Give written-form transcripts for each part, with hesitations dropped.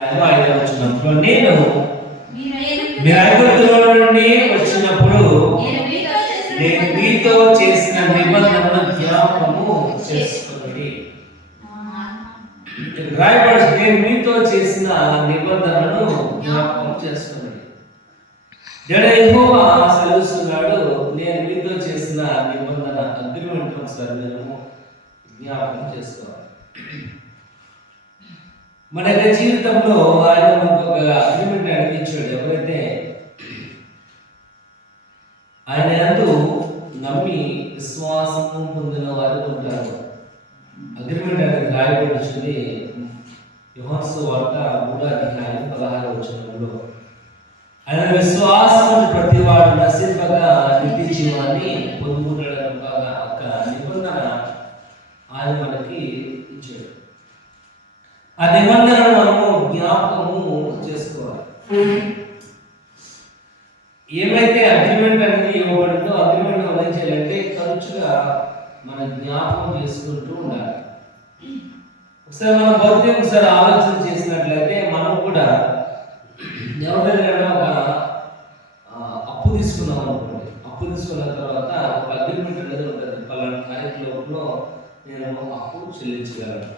5వ నేను మీరు ఐగుప్తులో నుండి వచ్చినప్పుడు నేను మీతో చేసిన నిబంధనను జ్ఞాపకము చేసుకోండి. రాయబడి నేను మీతో చేసిన నిబంధనను జ్ఞాపకం చేసుకోండి. యెహోవా సెలవుస్తున్నాడు, నేను మీతో చేసిన నిబంధన అగ్రిమెంట్ ఒకసారి నేను జ్ఞాపకం చేసుకోవాలి. మన యొక్క జీవితంలో ఆయన మనకు ఒక అగ్రిమెంట్ అనిపించాడు. ఎవరైతే ఆయన యందు నమ్మి విశ్వాసం పొందిన వారు ఉంటారు. అగ్రిమెంట్ అనేది రాయబడింది యోహాను సువార్త 3:16 ఆయన విశ్వాసం ప్రతి వాడు నశింపగా నిత్య జీవాన్ని పొందుకుంటాడని ఒక నిబంధన ఆయన మనకి ఇచ్చాడు. ఆ నిబంధనను మనము జ్ఞాపకము చేసుకోవాలి. ఏమైతే అగ్రిమెంట్ అనేది ఇవ్వబడిందో అగ్రిమెంట్ మనం ఏం చేయాలంటే తరచుగా మనం జ్ఞాపకం చేసుకుంటూ ఉండాలి. ఒకసారి మన బతుకు ఒకసారి ఆలోచన చేసినట్లయితే మనం కూడా ఎవరికైనా ఒక అప్పు తీసుకున్నాం అనుకోండి. అప్పు తీసుకున్న తర్వాత ఒక అగ్రిమెంట్ అనేది ఉంటుంది. పలానా కార్యక్రమంలో నేను అప్పు చెల్లించగలను,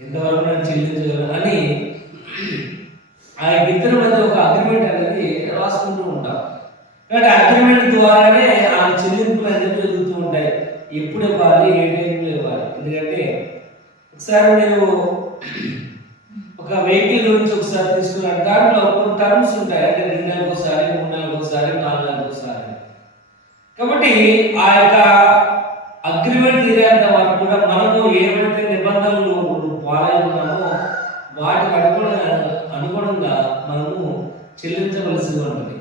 ఎంతవరకు నేను చెల్లించగలను అని ఆ ఇద్దరి మధ్య ఒక అగ్రిమెంట్ అనేది రాసుకుంటూ ఉంటాం. కాబట్టి అగ్రిమెంట్ ద్వారానే ఆ చెల్లింపులు అనేది జరుగుతూ ఉంటాయి. ఎప్పుడు ఇవ్వాలి, ఏ టైంలో ఇవ్వాలి. ఎందుకంటే ఒకసారి మీరు ఒక వెహికల్ గురించి ఒకసారి తీసుకున్నారు, దాంట్లో కొన్ని టర్మ్స్ ఉంటాయి. అంటే 2 నెలలకు ఒకసారి, 3 నెలలకు ఒకసారి, 4 నెలలకు ఒకసారి. కాబట్టి ఆ యొక్క అగ్రిమెంట్ తీరేంత వరకు కూడా మనము ఏవైతే నిబంధనలు ఫాలో ఉన్నామో వాటికి అనుగుణంగా మనము చెల్లించవలసి ఉంటుంది.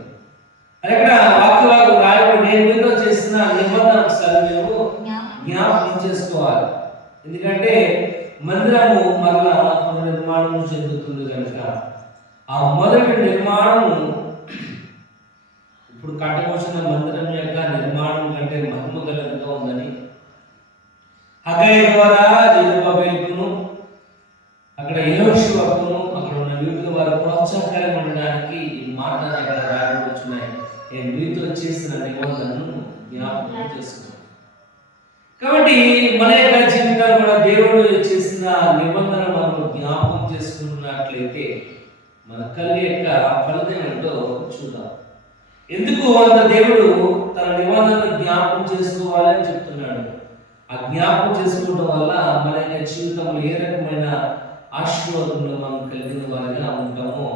అది ఇక్కడ వాక్యవాకు రాయబడి నేను మీతో చేసిన నిబంధన ఒకసారి మేము జ్ఞాపకం చేసుకోవాలి. ఎందుకంటే మందిరము మరలా పునర్నిర్మాణం చెందుతుంది కనుక ఆ మొదటి నిర్మాణం ఇప్పుడు కట్టవలసిన మందిరం యొక్క నిర్మాణం కంటే మహిమ గలదిగా ఉందని హగ్గై ద్వారా జెరుబ్బయలును అక్కడ యెహోషువకును అక్కడ ఉన్న యూదుల వారు ప్రోత్సాహకరంగా ఉండడానికి ఈ మాటలు అక్కడ రాయబడుతున్నాయి. నేను మీతో చేసిన నిబంధనను జ్ఞాపకం చేసుకున్నాను. కాబట్టి మన యొక్క జీవితాలు కూడా దేవుడు చేసిన నిబంధన మనం జ్ఞాపకం చేసుకున్నట్లయితే మన కలిగే యొక్క ఫలితం ఏంటో చూద్దాం. ఎందుకు అంత దేవుడు తన నిబంధనను జ్ఞాపకం చేసుకోవాలని చెప్తున్నాడు. ఆ జ్ఞాపకం చేసుకోవడం వల్ల మన యొక్క జీవితంలో ఏ రకమైన ఆశీర్వాదంలో మనం కలిగిన వారిగా ఉంటామో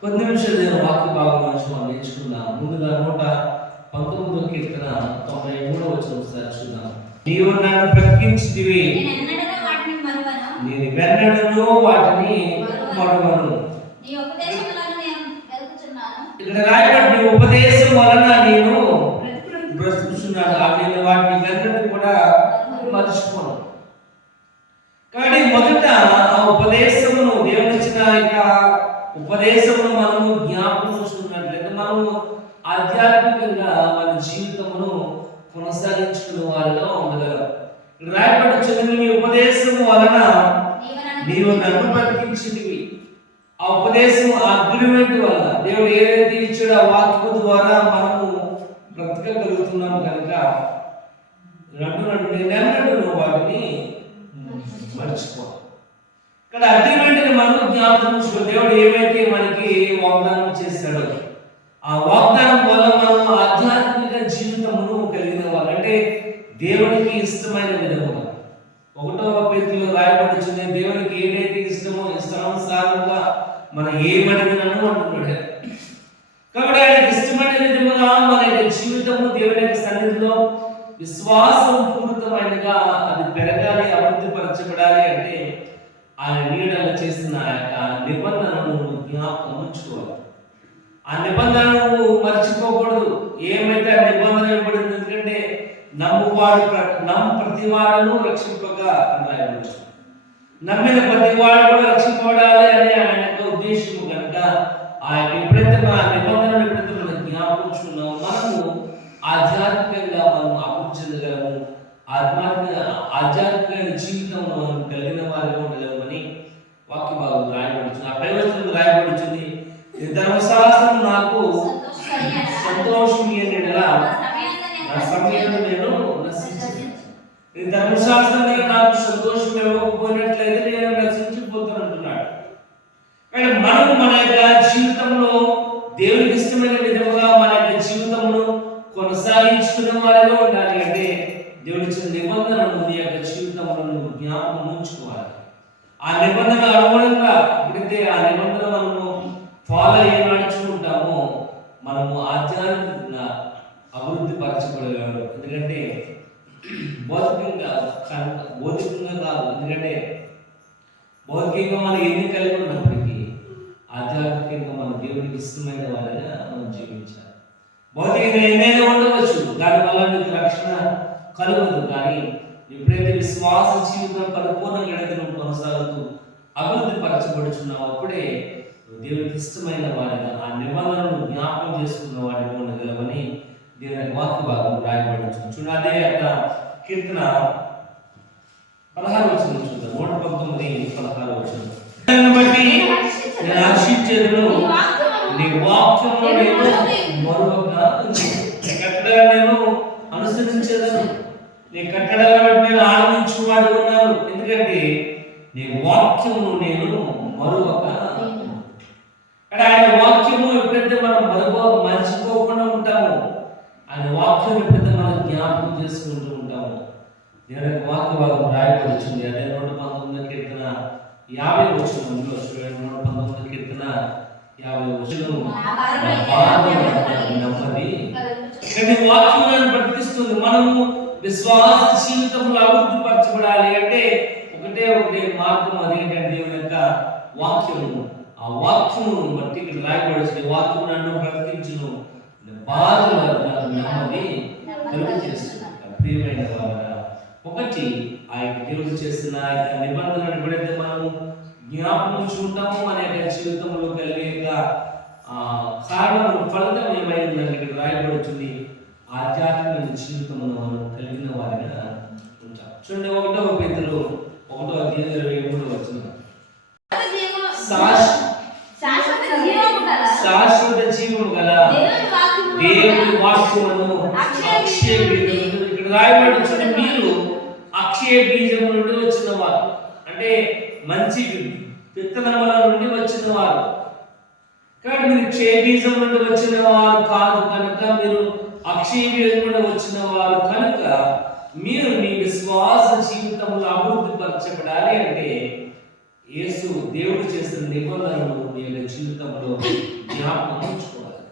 కొద్ది నిమిషాలు నేను వాక్య భాగం నుంచి మనం నేర్చుకుందాం. ముందుగా 119వ కీర్తన 93వ వచనం ఒకసారి చూద్దాం. నీవు నన్ను ప్రకటించితివి, నేను వెన్నడను వాటిని మరువను. ఇక్కడ రాయబడి నీ ఉపదేశం వలన నేను బ్రతుకుచున్నాను, నేను వాటిని వెన్నడను కూడా మర్చిపోను. కాబట్టి మొదట ఆ ఉపదేశమును దేవుని ఇచ్చిన ఉపదేశమును మనము జ్ఞాపకం ఉంచుకున్నట్లయితే మనము ఆధ్యాత్మికంగా మన జీవితమును కొనసాగించుకునే వారిగా ఉండగలం. రాయబడుచున్న నీ ఉపదేశము వలన నీవు నన్ను బ్రతికించితివి. ఆ ఉపదేశం ఆ అగ్రిమెంట్ వల్ల దేవుడు ఏదైతే ఇచ్చాడో ఆ వాక్యము ద్వారా మనము బ్రతకగలుగుతున్నాము కనుక నన్ను వాటిని మర్చిపో. ఇక్కడ అగ్రిమెంట్ని మనం జ్ఞాపకం ఉంచుకో. దేవుడు ఏమైతే మనకి వాగ్దానం చేశాడో ఆ వాగ్దానం వల్ల మనం ఆధ్యాత్మిక జీవితమును కలిగిన వాళ్ళు, అంటే దేవునికి ఇష్టమైన విధముగా 1వ పేతురులో రాయబడుచుంది దేవునికి ఏదైతే ఇష్టమో ఇష్టానుసారంగా మనం ఏమడిగినాము అంటున్నాడు. కాబట్టి ఆయనకి ఇష్టమైన విధముగా మన యొక్క జీవితము దేవుని యొక్క సన్నిధిలో విశ్వాసం పూరితమైనగా అది పెరగాలి, అభివృద్ధి పరచబడాలి అంటే ఆయన నీడలో చేసిన ఆ యొక్క నిబంధనను జ్ఞాపకం ఉంచుకోవాలి. ఆ నిబంధనను మర్చిపోకూడదు. ఏమైతే ఆ నిబంధన ఇవ్వబడింది, ఎందుకంటే ప్రతి వాడును రక్షింపగా రాయబడింది. నమ్మిన ప్రతి వాడు కూడా రక్షింపబడాలి అని ఆయన యొక్క ఉద్దేశము కనుక ఆయన ఎప్పుడైతే మన నిబంధనను ఎప్పుడైతే మనం జ్ఞాపకం మనము ఆధ్యాత్మికంగా మనం అభివృద్ధి చెందగలము, ఆధ్యాత్మిక జీవితంలో మనం కలిగిన వారిగా ఉండగలమని వాక్య భాగం రాయబడుతుంది. ఆ ప్రయోజనం రాయబడుతుంది, ధర్మశాస్త్రం నాకు సంతోషం ఎలా నా సమయంలో నేను నశించాను. ధర్మశాస్త్రం నాకు సంతోషం ఇవ్వకపోయినట్లయితే నేను నశించిపోతాను అంటున్నాడు. కానీ మనం మన యొక్క జీవితంలో దేవునికి ఇష్టమైన విధముగా మన యొక్క జీవితంలో కొనసాగించుకునే వారిగా ఉండాలి. అంటే దేవుడి ఇచ్చిన నిబంధనను నీ యొక్క జీవితంలో నువ్వు జ్ఞాపకం ఉంచుకోవాలి. ఆ నిబంధన అనుగుణంగా ఎప్పుడైతే ఆ నిబంధన మనము ఫాలో అయ్యి నడుచుకుంటామో మనము ఆధ్యాత్మికంగా అభివృద్ధి పరచబడగలరు. ఎందుకంటే భౌతికంగా కాదు, ఎందుకంటే భౌతికంగా మనం ఎన్ని కలిగి ఉన్నప్పటికీ ఆధ్యాత్మికంగా మన దేవుడికి ఇష్టమైన వారిగా మనం జీవించాలి. భౌతికంగా ఏదైనా ఉండవచ్చు, దానివల్ల మీకు రక్షణ కలుగదు. కానీ ఎప్పుడైతే విశ్వాస జీవితం పరిపూర్ణంగా ఎడతను కొనసాగుతూ అభివృద్ధి పరచబడుచున్నావు, అప్పుడే దేవుడికి ఇష్టమైన వారిగా ఆ నిబంధనను జ్ఞాపకం చేసుకున్న వారిగా ఉండగలమని దేవుని వాక్య భాగం రాయబడుతుంది. చూడండి, అదే యొక్క కీర్తన 16 వచనం చూద్దాం. 119:16 బట్టి నేను హర్షించేదను, నీ వాక్యమును నేను మరొక కట్టడలు నేను అనుసరించేదను, నీ కట్టడలను బట్టి నేను ఆనందించువాడు ఉన్నాను. ఎందుకంటే నీ వాక్యమును నేను మరొక అంటే ఆయన వాక్యము ఎప్పుడైతే మనం మర్చిపోకుండా ఉంటామో, ఆయన వాక్యం ఎప్పుడైతే మనం జ్ఞాపకం చేసుకుంటూ ఉంటాము. దేవుని వాక్య భాగం రాయబడుతుంది. అదే 119 కీర్తన 50 వచనంలో చూడండి. 119 కీర్తన 50 వచనం, నమ్మది కానీ వాక్యం ప్రకటిస్తుంది. మనము విశ్వాస జీవితంలో అభివృద్ధి పరచబడాలి అంటే ఒకటే మార్గం, అదేంటంటే దేవుని యొక్క వాక్యము. ఆ వాక్యము బట్టి ఇక్కడ రాయబడుతుంది, వాక్యం నన్ను ప్రకటించును, బాధలు నమ్మది కలుగు చేస్తుంది. ప్రియమైన వారా, ఒకటి ఆయన దేవుడు చేసిన ఆయన నిబంధనలు ఎప్పుడైతే మనము జ్ఞాపకం ఉంచుకుంటామో మన యొక్క జీవితంలో కలిగే కారణం ఫలితం ఏమైందని ఇక్కడ రాయబడుతుంది. ఆధ్యాత్మిక జీవితంలో మనం కలిగిన వారిగా ఉంటాం. చూడండి, 1వ పేతురు 1:23 వచనం, శాశ్వత జీవము గల దేవుని వాక్యమును అక్షయ బీజము. ఇక్కడ రాయబడుతుంది, మీరు అక్షయ బీజము నుండి వచ్చిన వారు, అంటే మంచి విత్తనముల నుండి వచ్చిన వారు. కానీ మీరు క్షయ బీజం నుండి వచ్చిన వారు కాదు కనుక, మీరు అక్షయ బీజం నుండి వచ్చిన వారు కనుక మీరు మీ విశ్వాస జీవితంలో అభివృద్ధి పరచబడాలి. అంటే యేసు దేవుడు చేసిన నిబంధనలు మీ యొక్క జీవితంలో జ్ఞాపకం ఉంచుకోవాలి.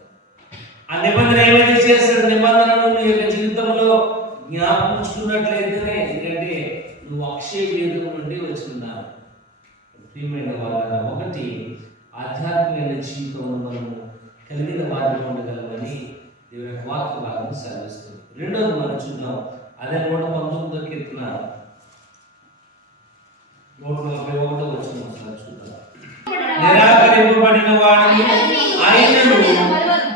ఆ నిబంధన ఏమైతే చేసిన నిబంధనలు నీ యొక్క జీవితంలో జ్ఞాపకం ఉంచుకున్నట్లయితేనే, ఎందుకంటే నువ్వు అక్షయ బీజం నుండి వచ్చినావు. ప్రియమైన వారు, ఒకటి ఆధ్యాత్మిక జీవితంలో మనము కలిగిన వారిగా ఉండగలమని దేవుని యొక్క వాక్య భాగం సాధిస్తుంది. రెండోది మనం చూద్దాం, అదే 119 కీర్తన 141 వచనం చూద్దాం. నిరాకరింపబడిన వాడిని ఆయనను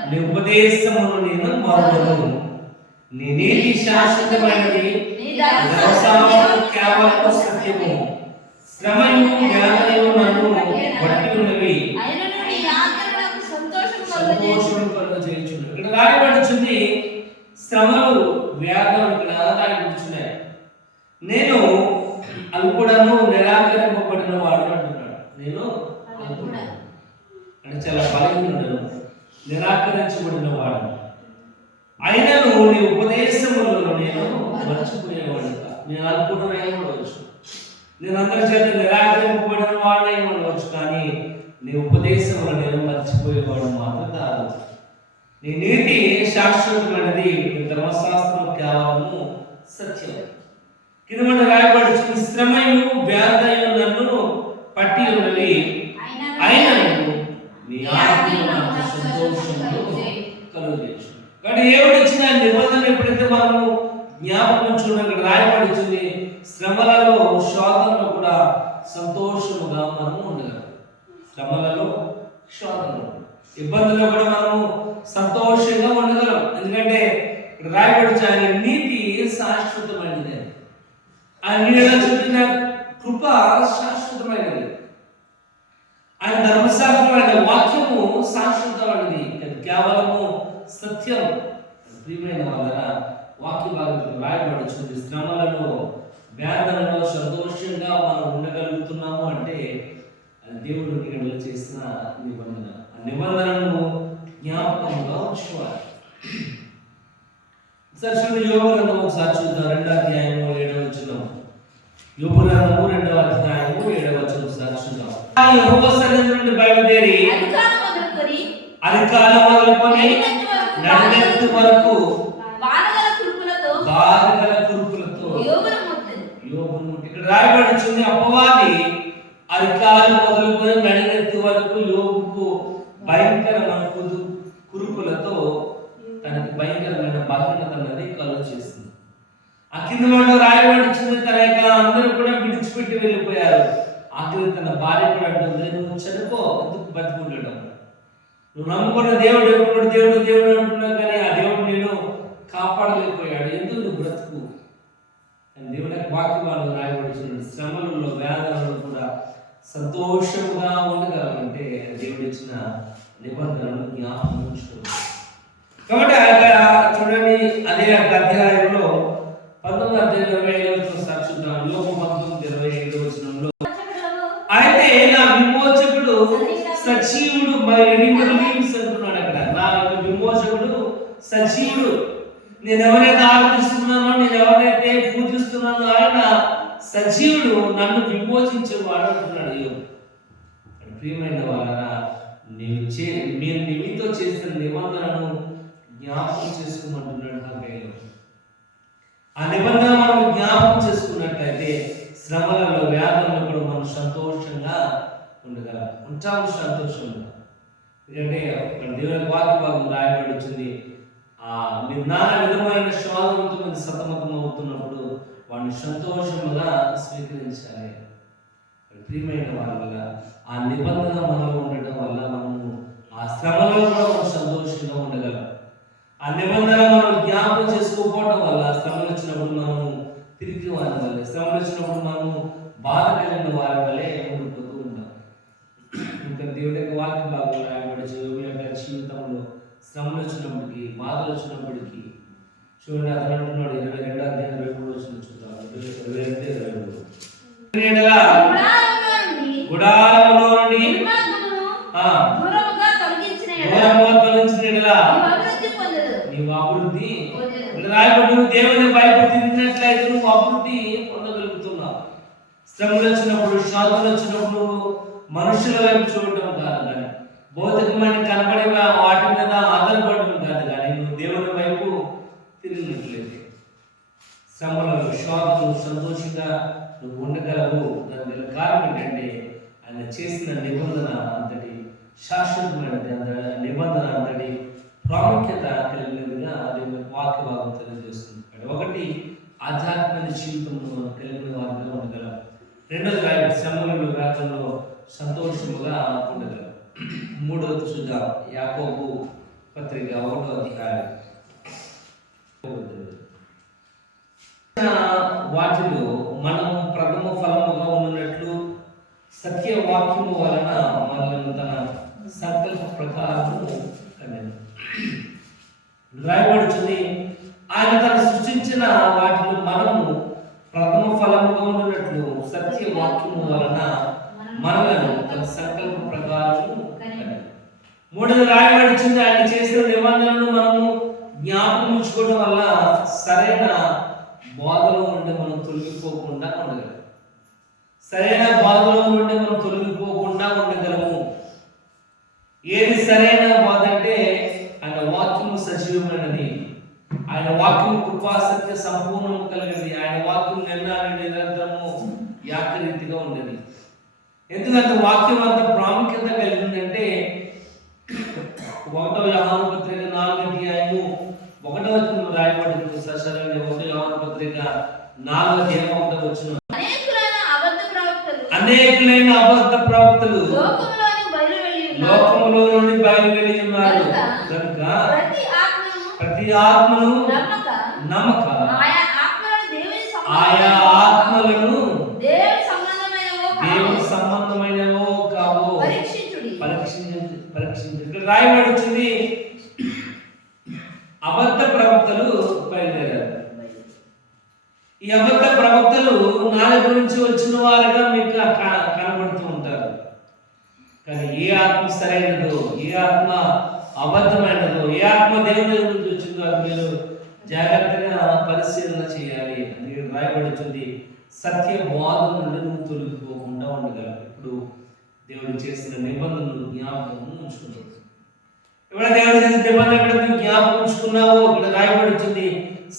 నీ ఉపదేశమును నేను మరువను, నీ నీతి శాశ్వతమైనది, కేవలం సత్యము, శ్రమయు వ్యాధులు నన్ను బట్టి ఉన్నవి, సంతోషం కలుగజేయుచును. ఇక్కడ రాయబడుచుంది శ్రమలు వ్యాధులు ఇక్కడ రాయబడుచున్నాయి. నేను అల్పుడను, నిరాకరింపబడిన వాడు అంటున్నాడు. నేను అంటే చాలా బలహీనుడను, నిరాకరించబడిన వాడు, అయినను నీ ఉపదేశములను నేను మర్చిపోయేవాడు. నేను అల్పుడనై ఉండవచ్చు, నేను అందరి చేత నిరాకరింపబడిన వాడై ఉండవచ్చు, కానీ నీ ఉపదేశములను నేను మర్చిపోయేవాడు మాత్రం కాదు. నీ నీతి శాశ్వతమైనది, ధర్మశాస్త్రం కేవలము సత్యం. కింద రాయబడుచున్న శ్రమయు వ్యాధయు నన్ను పట్టి ఉన్నవి, అయినను నీ ఆత్మను నాకు సంతోషమును కలుగజేయును. కానీ దేవుడు ఇచ్చిన నిబంధన ఎప్పుడైతే మనము జ్ఞాపకం చూడగా రాయబడుతుంది, శ్రమలలో శోధనలో కూడా సంతోషముగా మనము ఉండగలం. శ్రమలలో శోధనలు ఇబ్బందుల్లో కూడా మనము సంతోషంగా ఉండగలం. ఎందుకంటే ఇక్కడ రాయబడి ఆయన నీతి శాశ్వతమైనది, ఆయన చూపిన కృప శాశ్వతమైనది. ఆయన ధర్మశాస్త్రం, ఆయన వాక్యము శాశ్వతమైనది, కేవలము సత్యం. ప్రియమైన వాళ్ళ వాక్య భాగంలో రాయబడుచుంది, శ్రమలలో వేదనలో సంతోషంగా మనం ఉండగలుగుతున్నాము అంటే అది దేవుడు నీడలో చేసిన నిబంధన. ఆ నిబంధనను జ్ఞాపకంగా ఉంచుకోవాలి. సరే యోబు గ్రంథం ఒకసారి చూద్దాం. 2వ అధ్యాయము 7వ వచనం. యోబు గ్రంథము 2వ అధ్యాయము 7వ వచనం ఒకసారి చూద్దాం. యెహోవా సన్నిధి నుండి బయలుదేరి అధికాలం మొదలుకొని నడినెత్తు వరకు బాధగల కురుపులతో యోబును ముట్టి. ఇక్కడ రాయబడుచుంది, అపవాది అధికాలం మొదలుకొని నడినెత్తు వరకు యోబుకు భయంకరమైన కురుపులతో తనకి భయంకరమైన బలహీనత అన్నది కలుగు చేస్తుంది. ఆ కింద వాళ్ళు రాయబడుచుంది, తన యొక్క అందరూ కూడా విడిచిపెట్టి వెళ్ళిపోయారు. ఆఖరి తన భార్య కూడా అంటుంది, నువ్వు చనిపో, ఎందుకు బతికుండడం, నువ్వు నమ్ముకున్న దేవుడు ఎప్పుడు దేవుడు దేవుడు అంటున్నావు, కానీ ఆ దేవుడు నేను కాపాడలేకపోయాడు, ఎందుకు నువ్వు బ్రతుకు అని దేవుని యొక్క వాక్యాలు రాయబడుచున్నాడు. శ్రమలలో వేదనలో కూడా సంతోషంగా ఉండగలంటే దేవుడు ఇచ్చిన నిబంధనలు జ్ఞాపకం ఉంచుకోవాలి. కాబట్టి చూడండి, అదే అధ్యాయంలో 19వ అధ్యాయం 25వ వచనం సాక్షిద్దాం. యోబు 19:25 వచనంలో, అయితే నా విమోచకుడు సజీవుడు అంటున్నాడు. అక్కడ నా విమోచకుడు సజీవుడు, నేను ఎవరైతే ఆరాధిస్తున్నానో, నేను ఎవరైతే పూజిస్తున్నానో ఆయన సజీవుడు, నన్ను విమోచించేవాడు అంటున్నాడు యోబు. ప్రియమైన వాళ్ళరా, మీరు మీతో చేసిన నిబంధనను జ్ఞాపకం చేసుకోమంటున్నాడు హగ్గయిలో. ఆ నిబంధన మనం జ్ఞాపకం చేసుకున్నట్లయితే శ్రమలలో వ్యాధులలో కూడా మనం సంతోషంగా ఉంటాము సంతోషంగా. ఎందుకంటే దేవుని వాక్య భాగం రాయబడుతుంది, మీరు నానా విధమైన శోధనతో మంది సతమతం అవుతున్నప్పుడు వాడిని సంతోషముగా స్వీకరించాలి. ప్రియమైన వాళ్ళ వల్ల ఆ నిబంధన మనలో ఉండటం వల్ల మనము ఆ శ్రమలో కూడా మనం సంతోషంగా ఉండగలం. ఆ నిబంధన మనం జ్ఞాపకం చేసుకోకపోవడం వల్ల శ్రమలు వచ్చినప్పుడు మనము తిరిగి వారి వల్లే, శ్రమలు వచ్చినప్పుడు మనము బాధ కలిగిన వారి వల్లే ఉండిపోతూ ఉంటాం. ఇంకా దేవుడి యొక్క వాక్య భాగం రాయబడి జీవితంలో శ్రమలు వచ్చినప్పటికీ, బాధలు వచ్చినప్పటికీ చూడండి, అతను అంటున్నాడు 22వ అధ్యాయం 23వ వచనం చూద్దాం. 22 గుడారములో నుండి నీవు అభివృద్ధి రాయబడి, నువ్వు దేవుని భయపడి తిరిగినట్లయితే నువ్వు అభివృద్ధి పొందగలుగుతున్నావు. శ్రమలు వచ్చినప్పుడు, శోధనలు వచ్చినప్పుడు మనుషుల వైపు చూడటం కాదు, కానీ భౌతికమైన కనబడే వాటి మీద ఆధారపడటం కాదు, కానీ నువ్వు దేవుని వైపు తిరిగినట్లయితే శ్రమలు, శోధనలు సంతోషంగా నువ్వు ఉండగలవు. దాని కారణం ఏంటంటే ఆయన చేసిన నిబంధన అంతటి శాశ్వతమైనది, నిబంధన అంతటి ప్రాముఖ్యత కలిగినదిగా దేవుని వాక్య భాగం తెలియజేస్తుంది. ఒకటి, ఆధ్యాత్మిక జీవితంలో కలిగిన వారిగా ఉండగలం. రెండోది, శ్రమలలో వేదనలో సంతోషముగా ఉండగలం. మూడవది చూద్దాం, యాకోబు పత్రిక 1వ అధ్యాయం. వాటిలో మనం ప్రథమ ఫలముగా ఉన్నట్లు సత్యవాక్యము వలన మనల్ని తన సంకల్ప ప్రకారము కనెను. రాయబడుచుంది, ఆయన తను సృష్టించిన వాటిలో మనము ప్రథమ ఫలముగా ఉన్నట్లు సత్యవాక్యము వలన మనలను తన సంకల్ప ప్రకారము కనెను. మూడోది రాయబడుచుంది, ఆయన చేసిన నిబంధనలను మనము జ్ఞాపకం ఉంచుకోవడం వల్ల సరైన బాధలో నుండి మనం తొలగిపోకుండా ఉండగలం. సరైన బాధలో నుండి మనం తొలగిపోకుండా ఉండగలము. ఏది సరైన బాధ అంటే ఆయన వాక్యము సజీవమైనది, ఆయన వాక్యం కృపాసత్య సంపూర్ణము కలిగింది, ఆయన వాక్యం నిరంతరము యాకరీతిగా ఉండేది. ఎందుకంటే వాక్యం అంత ప్రాముఖ్యత కలిగిందంటే 1వ యోహాను పత్రిక 4వ అధ్యాయము 1వ వచనం రాయబడింది. ససరైన 1వ యోహాను పత్రిక 4వ అధ్యాయం 1వ వచనం, అనేకులైన అబద్ధ ప్రవక్తలు లోకములో నుండి బయలువెళ్ళి ఉన్నారు కనుక ప్రతి ఆత్మను నమ్మక ఆయా ఆత్మలను దేవుని సంబంధమైనవో కావో పరీక్షించి. ఇక్కడ రాయబడుతుంది, అబద్ధ ప్రవక్తలు బయలుదేరారు. ఈ అబద్ధ ప్రవక్తలు నా దగ్గర నుంచి వచ్చిన వారుగా మీకు కనబడుతూ ఉంటారు. కానీ ఏ ఆత్మ సరైనదో, ఏ ఆత్మ అబద్ధమైనదో, ఏ ఆత్మ దేవుని దగ్గర నుంచి వచ్చిందో అది మీరు జాగ్రత్తగా పరిశీలన చేయాలి అని రాయబడుతుంది. సత్య బోధన నుండి నువ్వు తొలగిపోకుండా ఉండగలవు. ఇప్పుడు దేవుడు చేసిన నిబంధనలు జ్ఞాపకం ఉంచుకున్నావు. ఇప్పుడు దేవుడు చేసిన నిబంధన ఎప్పుడైతే జ్ఞాపకం ఉంచుకున్నావో ఇక్కడ రాయబడుతుంది,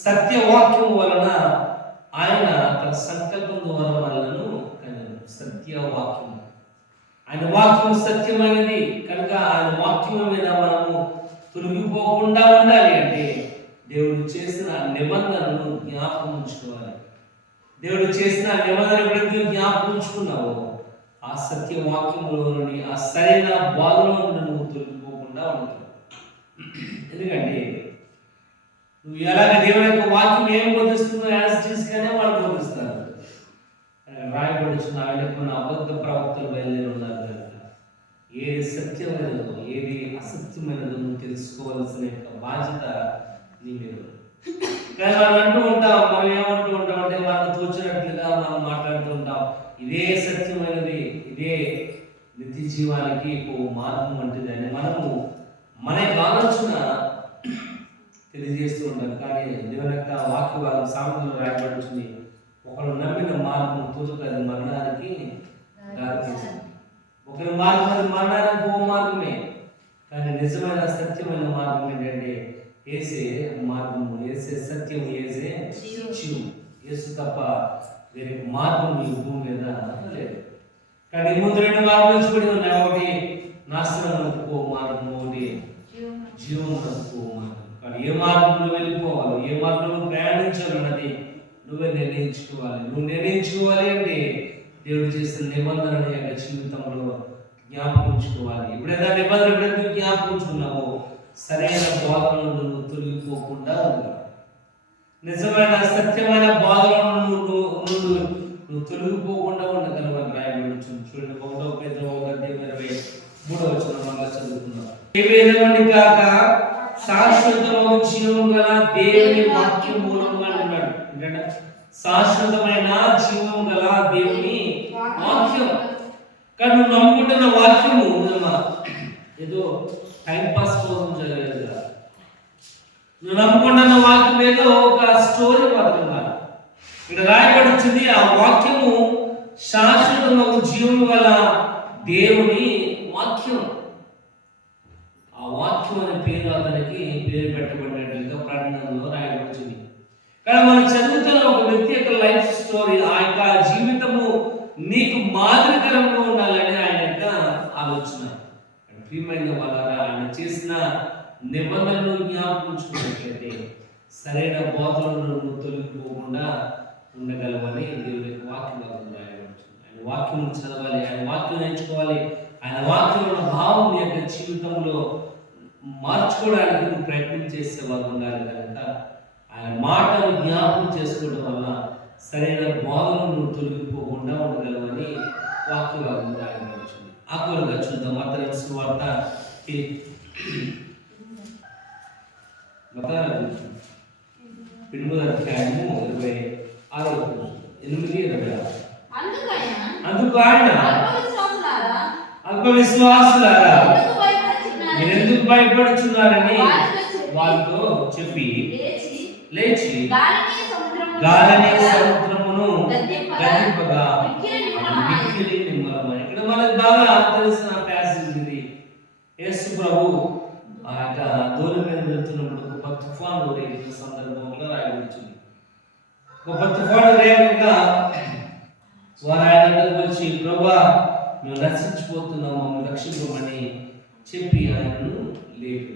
సత్యవాక్యం వలన ఆయన తన సంకల్పం ద్వారా మనలను సత్యవాక్యం, ఆయన వాక్యం సత్యమైనది కనుక ఆయన వాక్యం మీద మనము తొలగిపోకుండా ఉండాలి. అంటే దేవుడు చేసిన నిబంధనను జ్ఞాపకం ఉంచుకోవాలి. దేవుడు చేసిన నిబంధన ఎప్పుడైతే జ్ఞాపకం ఉంచుకున్నావో ఆ సత్యవాక్యంలో నుండి, ఆ సరైన బాధలో నుండి నువ్వు తొలగిపోకుండా ఉంటావు. ఎందుకంటే నువ్వు ఎలాగ దేవుని యొక్క వాక్యం ఏం బోధిస్తుందో యాజ్ తీసుగానే వాళ్ళు బోధిస్తారు. రాయబడుచున్న ఆయనకు అబద్ధ ప్రవక్తలు బయలుదేరి ఉన్నారు కనుక ఏది సత్యమైనదో ఏది అసత్యమైనదో నువ్వు తెలుసుకోవాల్సిన యొక్క బాధ్యత నీ మీద. కానీ మనం అంటూ ఉంటాం, మనం ఏమంటూ ఉంటాం అంటే వాళ్ళకి తోచినట్లుగా మనం మాట్లాడుతూ ఉంటాం, ఇదే సత్యమైనది, ఇదే నిత్య జీవానికి మార్గం వంటిది అని మనము మన యొక్క ఆలోచన తెలియజేస్తూ ఉంటాం. కానీ దేవుని యొక్క వాక్య భాగం సామెతలో రాయబడుతుంది, ఒకరు నమ్మిన మార్గం తుదకు అది మరణానికి దారితీస్తుంది. ఒకరి మార్గం అది మరణానికి ఓ మార్గమే, కానీ నిజమైన సత్యమైన మార్గం ఏంటంటే ఏసే మార్గము, ఏసే సత్యం, ఏసే జీవం. యేసు తప్ప వేరే మార్గం ఈ భూమి మీద లేదు. కానీ ముందు రెండు మార్గాలు వచ్చి ఉన్నాయి, ఒకటి నాశనమునకు పో మార్గం, ఒకటి జీవమునకు పో మార్గం. కానీ ఏ మార్గంలో వెళ్ళిపోవాలి, ఏ మార్గంలో ప్రయాణించాలన్నది నువ్వే నిర్ణయించుకోవాలి. నువ్వు నిర్ణయించుకోవాలి అంటే దేవుడు చేసిన నిబంధన యొక్క జీవితంలో జ్ఞాపకం ఉంచుకోవాలి. ఎప్పుడైనా నిబంధన ఎప్పుడైతే జ్ఞాపకం ఉంచుకున్నావో సరైన బోధనలు నువ్వు తొలగిపోకుండా ఉండాలి. నిజమైన సత్యమైన బోధనలు నువ్వు తొలగిపోకుండా ఉండగలవని రాయబడుతుంది. చూడండి 1 Petrus 1:23 వల్ల చదువుకున్నాం. ఏ విధంగా కాక శాశ్వతమైన జీవం గల దేవుని వాక్యం మూలంగా అన్నాడు. ఏంటంటే శాశ్వతమైన జీవం గల దేవుని వాక్యం. కానీ నువ్వు నమ్ముకుంటున్న వాక్యము ఏదో టైం పాస్ కోసం చదివేది కాదు. నువ్వు నమ్ముకుంటున్న వాక్యం ఏదో ఒక స్టోరీ మాత్రం కాదు. ఇక్కడ రాయబడుతుంది, ఆ వాక్యము శాశ్వతమైన జీవం గల దేవుని వాక్యం. ఆ వాక్యం అనే పేరు అతనికి పేరు పెట్టబడినట్లుగా ప్రకటనలో రాయబడుతుంది. కానీ మనం చదువుతున్న ఒక వ్యక్తి యొక్క లైఫ్ స్టోరీ, ఆ యొక్క జీవితము నీకు మాదిరికరంగా ఉండాలని ఆయన యొక్క ఆలోచన. ప్రియమైన వాళ్ళారా, ఆయన చేసిన నిబంధనలు జ్ఞాపకించుకున్నట్లయితే సరైన బోధనలు నువ్వు తొలగిపోకుండా ఉండగలవని దేవుని యొక్క వాక్యం రాయబడుతుంది. ఆయన వాక్యం చదవాలి, ఆయన వాక్యం నేర్చుకోవాలి, ఆయన వాక్యంలో భావం నీ యొక్క జీవితంలో మార్చుకోవడానికి నువ్వు ప్రయత్నం చేసేవాళ్ళు ఉండాలి. కనుక ఆయన మాటలు జ్ఞాపకం చేసుకోవడం వల్ల సరైన బోధనలు నువ్వు తొలగిపోకుండా ఉండగలవని వాక్యవాదం రాయబడుతుంది. ఆకులుగా చూద్దాం. మత్తయి సువార్త 8:26. అందుకు ఆయన అల్ప విశ్వాసులారా మీరెందుకు భయపడుచున్నారని వాళ్ళతో చెప్పి లేచి గాలిని సముద్రమును గద్దింపగా మిక్కిలి నిమ్మలమని. ఇక్కడ మనకు బాగా తెలిసిన ప్యాసేజ్ ఇది. యేసు ప్రభు ఆ యొక్క దూరం మీద వెళ్తున్నప్పుడు ఒక తుఫాను రేగిన సందర్భంలో రాయబడుతుంది. ఒక తుఫాను రేగగా వారు ఆయన దగ్గరకు వచ్చి, ప్రభువా మేము రక్షించిపోతున్నాము, మమ్మల్ని రక్షించమని చెప్పి ఆయనను లేపు.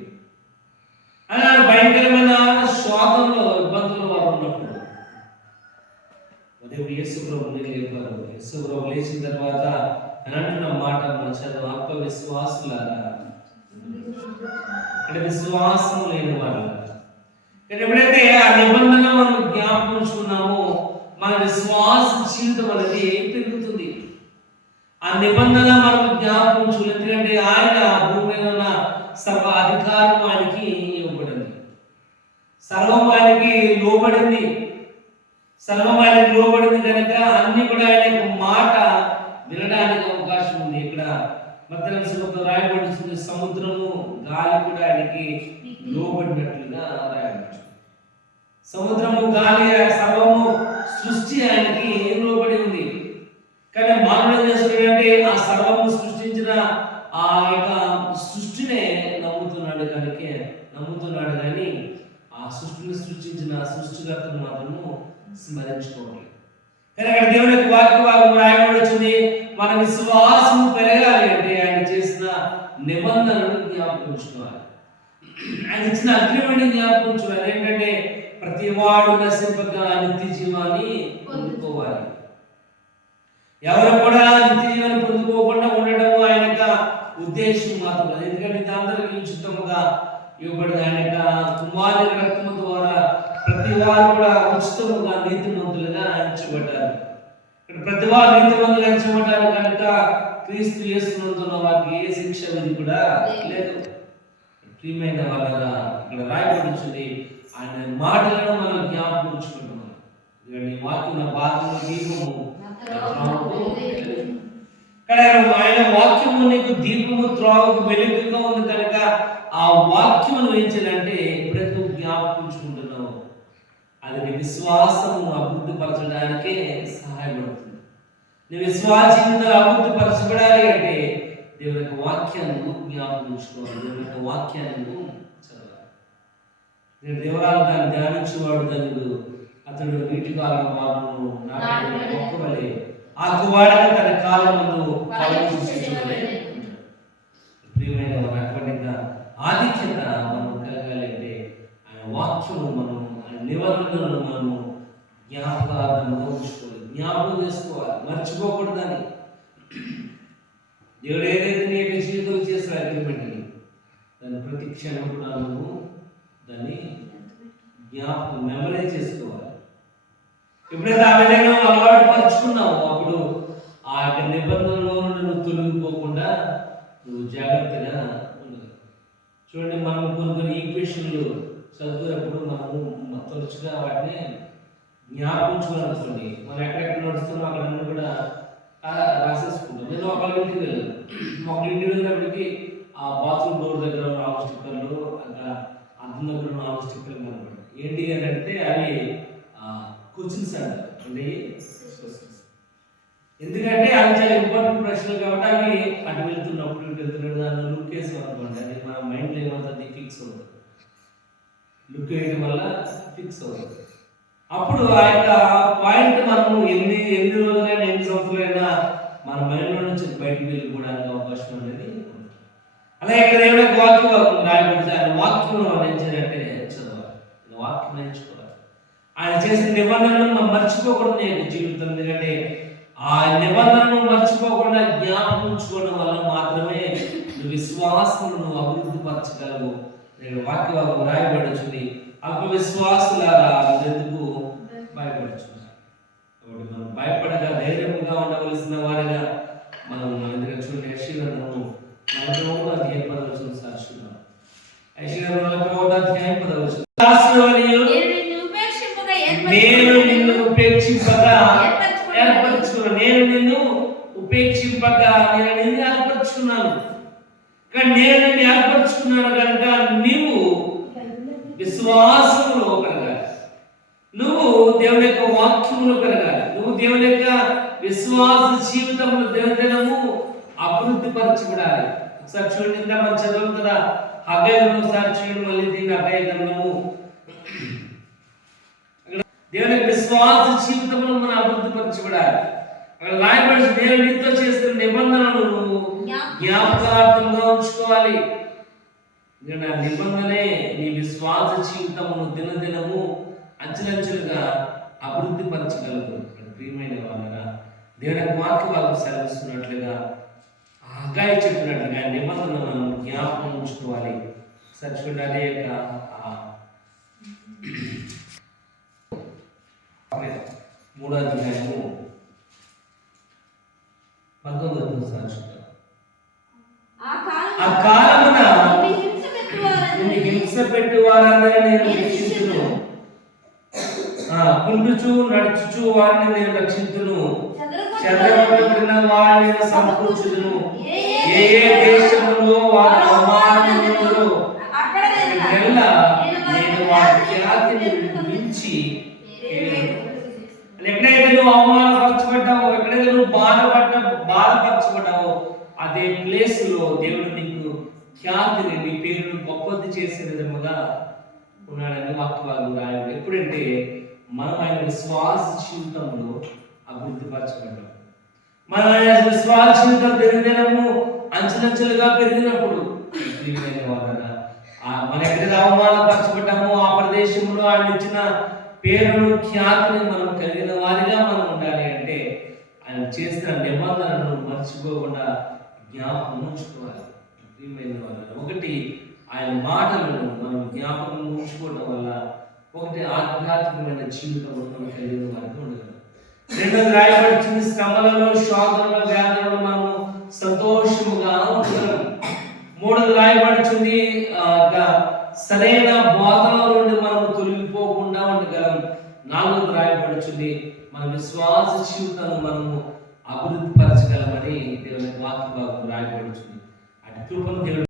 ఆయన భయంకరమైన శోధంలో ఇబ్బందులు వారు ఉన్నప్పుడు యేసు ప్రభుని లేపారు. యేసు ప్రభు లేచిన తర్వాత ఆయన అంటున్న మాట మన చదువు, అల్ప విశ్వాసులారా, అంటే విశ్వాసం లేని వాళ్ళు. ఎప్పుడైతే ఆ నిబంధన మనం జ్ఞాపకం ఉంచుకున్నామో మన విశ్వాస జీవితం అనేది పెరుగుతుంది. ఆ నిబంధన మనం జ్ఞాపకం ఉంచుకోవాలి. ఎందుకంటే ఆయన భూమి మీద ఉన్న సర్వ అధికారం ఆయనకి ఇవ్వబడింది, సర్వం ఆయనకి లోబడింది, సర్వం ఆయనకి లోబడింది కనుక అన్ని కూడా ఆయన యొక్క మాట వినడానికి అవకాశం ఉంది. ఇక్కడ మధ్యాహ్నం సముద్రం రాయబడుతుంది, సముద్రము గాలి కూడా ఆయనకి లోబడినట్లుగా రాయబడుతుంది. సముద్రము గాలి సర్వము సృష్టి ఆయనకి లోబడి ఉంది. కానీ మానవుడు ఏం చేస్తున్నాడంటే ఆ సర్వము సృష్టించిన ఆ యొక్క సృష్టినే నమ్ముతున్నాడు కానీ ఆ సృష్టిని సృష్టించిన సృష్టికర్తను మాత్రము స్మరించుకోవాలి. కానీ అక్కడ దేవుని యొక్క వాక్య భాగం రాయబడుతుంది, మన విశ్వాసం పెరగాలి అంటే ఆయన చేసిన నిబంధనను జ్ఞాపకం ఉంచుకోవాలి, ఆయన ఇచ్చిన అగ్రిమెంట్ జ్ఞాపకం ఉంచుకోవాలి. ఏంటంటే ప్రతి వాడు నశింపక నిత్య జీవాన్ని పొందుకోవాలి. ఎవరు కూడా నిత్య జీవాన్ని పొందుకోకుండా ఉండడం ఆయన యొక్క ఉద్దేశం మాత్రం. ఎందుకంటే ఇది అందరికీ ఉచితముగా ఇవ్వబడింది. ఆయన యొక్క కుమారుని రక్తము ద్వారా ప్రతి వారు కూడా ఉచితముగా నీతిమంతులుగా ఎంచబడ్డారు. ఇక్కడ ప్రతి వారు నీతిమంతులుగా ఎంచబడ్డారు కనుక క్రీస్తు యేసునందున్న వారికి ఏ శిక్ష విధి కూడా లేదు. ప్రియమైన వాళ్ళ ఇక్కడ రాయబడుతుంది, ఆయన మాటలను మనం జ్ఞాపకం ఉంచుకుంటున్నాం. వాక్యం బాధలు దీపము, ఆయన వాక్యము నీకు దీపము త్రోవకు వెలుగుగా ఉంది కనుక ఆ వాక్యమును ఏం చేయాలంటే ఎప్పుడైతే జ్ఞాపకం ఉంచుకుంటున్నావు అది నీ విశ్వాసము అభివృద్ధి పరచడానికే సహాయపడుతుంది. నీ విశ్వాస జీవితంలో అభివృద్ధి పరచబడాలి అంటే దేవుని యొక్క వాక్యాన్ని జ్ఞాపకం ఉంచుకోవాలి, దేవుని యొక్క వాక్యాన్ని చదవాలి. నేను దేవరాలు దాన్ని ధ్యానించేవాడు ధన్యుడు, అతడు నీటి కాలం వారు మొక్కవలే ఆకువాడక తన కాలం ముందు ప్రియమైన అటువంటి ఆధిక్యత మనం కలగాలి అంటే ఆయన వాక్యము మనం ఆయన నిబంధనలను మనం జ్ఞాపకార్థంగా ఉంచుకోవాలి, జ్ఞాపకం చేసుకోవాలి, మర్చిపోకూడదని. దేవుడు ఏదైతే నీ యొక్క జీవితంలో చేసిన అగ్రిమెంట్ని దాన్ని ప్రతి క్షణం కూడా నువ్వు దాన్ని జ్ఞాపకం మెమరైజ్ చేసుకోవాలి. ఎప్పుడైతే ఆ విధంగా అలవాటు పరుచుకున్నావు అప్పుడు ఆ యొక్క నిబంధనలో నుండి నువ్వు తొలగిపోకుండా నువ్వు జాగ్రత్తగా ఉండదు. చూడండి, మనం కొన్ని ఈక్వేషన్లు చదువుతున్నప్పుడు మనము తరచుగా వాటిని జ్ఞాపించుకోవాలనుకోండి. మనం ఎక్కడెక్కడ నడుస్తున్నాం అక్కడ కూడా రాసేసుకుంటాం. నేను ఒకరింటికి వెళ్ళాను, ఒకరింటికి వెళ్ళినప్పటికీ ఆ బాత్రూమ్ డోర్ దగ్గర ఉన్న 4 స్టిక్కర్లు, అక్కడ అద్దం దగ్గర ఉన్న 4 స్టిక్కర్లు కనపడి ఏంటి అని అంటే అవి క్వశ్చన్స్ అండి. ఎందుకంటే అవి చాలా ఇంపార్టెంట్ ప్రశ్నలు కాబట్టి అవి అటు వెళ్తున్నప్పుడు ఇటు వెళ్తున్నప్పుడు దాన్ని లుక్ వేసాం అనుకోండి, అది మన మైండ్లో ఏమవుతుంది, ఫిక్స్ అవుతుంది. లుక్ వేయడం వల్ల ఫిక్స్ అవుతుంది. అప్పుడు ఆ యొక్క పాయింట్ మనము ఎన్ని రోజులైనా ఎన్ని సంవత్సరాలైనా మన మైండ్లో నుంచి బయటకు వెళ్ళిపోవడానికి అవకాశం అనేది ఉంది. అలాగే ఇక్కడ ఏమైనా వాక్యం రాయబడి ఆయన వాక్యం నేర్చారంటే చదవాలి, వాక్యం నేర్చుకోవాలి. ఆయన చేసిన నిబంధనలను మనం మర్చిపోకూడదు నీ యొక్క జీవితం. ఎందుకంటే ఆ నిబంధనను మర్చిపోకుండా జ్ఞాపకం ఉంచుకోవడం వల్ల మాత్రమే నువ్వు విశ్వాసమును నువ్వు అభివృద్ధి పరచగలవు. నేను వాక్యవాదం రాయబడుచుంది, అల్ప విశ్వాసులారా ఎందుకు భయపడుచున్నారు. కాబట్టి మనం భయపడగా ధైర్యంగా ఉండవలసిన వారిగా మనం మన దగ్గర చూడండి. యెషయాను 40వ అధ్యాయం 10వ వచనం సాక్షిస్తున్నాం. యెషయాను 40వ అధ్యాయం 10వ వచనం, నేను నిన్ను ఉపేక్షింపగా ఏర్పరచుకున్నాను. నేను నిన్ను ఉపేక్షింపగా నేను నిన్ను ఏర్పరచుకున్నాను. కానీ నేను నిన్ను ఏర్పరచుకున్నాను కనుక నీవు విశ్వాసములో పెరగాలి, నువ్వు దేవుని యొక్క వాక్యములో పెరగాలి, నువ్వు దేవుని యొక్క విశ్వాస జీవితంలో దినదినము అభివృద్ధి పరచబడాలి. ఒకసారి చూడండి, ఇంకా మనం చదువు కదా, హగ్గై ఒకసారి చూడండి, మళ్ళీ దీన్ని హగ్గై గ్రంథము. దేవుని విశ్వాస జీవితంలో మనం అభివృద్ధి పరచబడాలి. అక్కడ రాయబడి నేను నీతో చేసిన నిబంధనలు నువ్వు జ్ఞాపకార్థంగా ఉంచుకోవాలి. ఆ నిబంధనే నీ విశ్వాస జీవితమును దినదినము అంచెలంచెలుగా అభివృద్ధి పరచగలదు. ప్రియమైన వాళ్ళగా దేవుని వాక్య వాళ్ళకు సెలవిస్తున్నట్లుగా హగ్గయి చెప్పినట్లుగా నిబంధనలు మనం జ్ఞాపకం ఉంచుకోవాలి. సచ్చుకుంటే అదే యొక్క 3వ అధ్యాయము 19వ సంవత్సరం ఆ కాలమున నిన్ను హింస పెట్టు వారందరినీ నేను రక్షించును. కుంటుచు నడుచుచు వారిని నేను రక్షించును. చెదరగొట్టబడిన వారిని నేను సమకూర్చుదును. ఏ ఏ దేశములో వారు అవమానముందురో అక్కడెల్లా నేను వారి ఖ్యాతిని మించి, ఎక్కడైతే నువ్వు అవమానపరచబడ్డావో, ఎక్కడైతే నువ్వు బాధపరచబడ్డావో అదే ప్లేస్ లో దేవుడు నీకు ఖ్యాతిని, నీ పేరును గొప్పది చేసే విధముగా ఉన్నాడని వాక్యవాలు రాయడు. ఎప్పుడంటే మనం ఆయన విశ్వాస జీవితంలో అభివృద్ధి పరచబడ్డాం. మన విశ్వాస జీవితం దినదినము అంచెలంచెలుగా పెరిగినప్పుడు మన ఎక్కడైతే అవమానపరచబడ్డామో ఆ ప్రదేశంలో ఆయన ఇచ్చిన పేరును, ఖ్యాతిని మనం కలిగిన వారిగా మనం ఉండాలి అంటే ఆయన చేసిన నిబంధనను మర్చిపోకుండా జ్ఞాపకం ఉంచుకోవాలి. ఒకటి ఆయన మాటలను మనం జ్ఞాపకం ఉంచుకోవడం వల్ల ఒకటి ఆధ్యాత్మికమైన జీవితం మనం కలిగిన వారికి ఉండదు. రెండోది రాయబడుతుంది, శ్రమలలో, శోధనలో, వ్యాధులలో మనం సంతోషముగా ఉండగలం. మూడోది రాయబడుతుంది, సరైన బోధన నుండి మనం తొలగిపోకుండా ఉండగలం. నాలుగోది రాయబడుతుంది, మన విశ్వాస జీవితాన్ని మనము అభివృద్ధి పరచగలమని దేవుని వాక్య భాగం రాయబడుతుంది. అటు కృపను దేవుడు